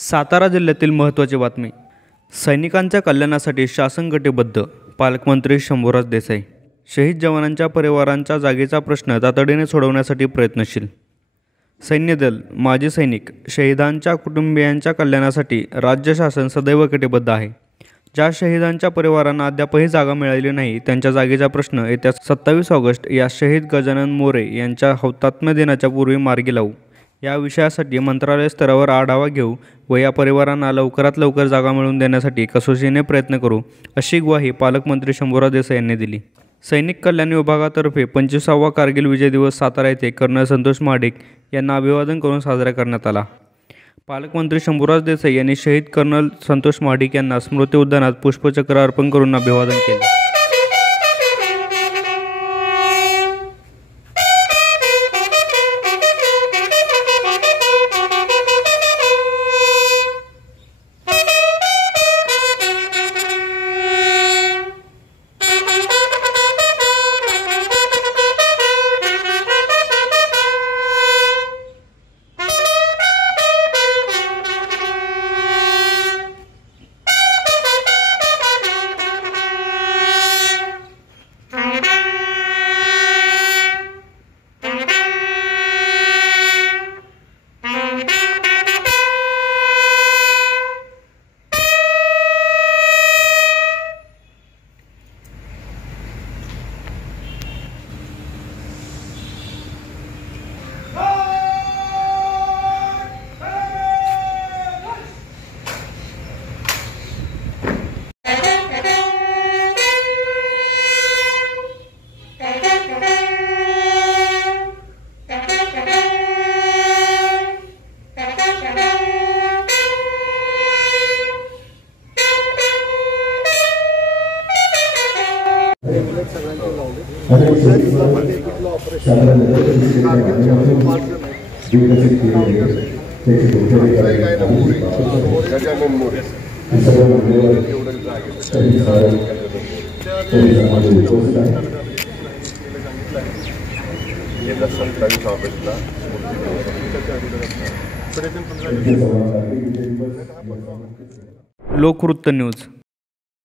सातारा जिल्ह्यातील महत्त्वाची बातमी. सैनिकांच्या कल्याणासाठी शासन कटिबद्ध. पालकमंत्री शंभूराज देसाई. शहीद जवानांच्या परिवारांच्या जागेचा प्रश्न तातडीने सोडवण्यासाठी प्रयत्नशील. सैन्यदल, माजी सैनिक, शहीदांच्या कुटुंबियांच्या कल्याणासाठी राज्य शासन सदैव कटिबद्ध आहे. ज्या शहीदांच्या परिवारांना अद्यापही जागा मिळाली नाही त्यांच्या जागेचा प्रश्न येत्या 27 ऑगस्ट या शहीद गजानन मोरे यांच्या हौतात्म्य दिनाच्या पूर्वी मार्गी लावू. या विषयासाठी मंत्रालय स्तरावर आढावा घेऊ व या परिवारांना लवकरात लवकर जागा मिळवून देण्यासाठी कसोशीने प्रयत्न करू, अशी ग्वाही पालकमंत्री शंभूराज देसाई यांनी दिली. सैनिक कल्याण विभागातर्फे 25वा कारगिल विजय दिवस सातारा येथे कर्नल संतोष महाडिक यांना अभिवादन करून साजरा करण्यात आला. पालकमंत्री शंभूराज देसाई यांनी शहीद कर्नल संतोष महाडिक यांना स्मृती उद्यानात पुष्पचक्र अर्पण करून अभिवादन केले. लोकवृत्त न्यूज.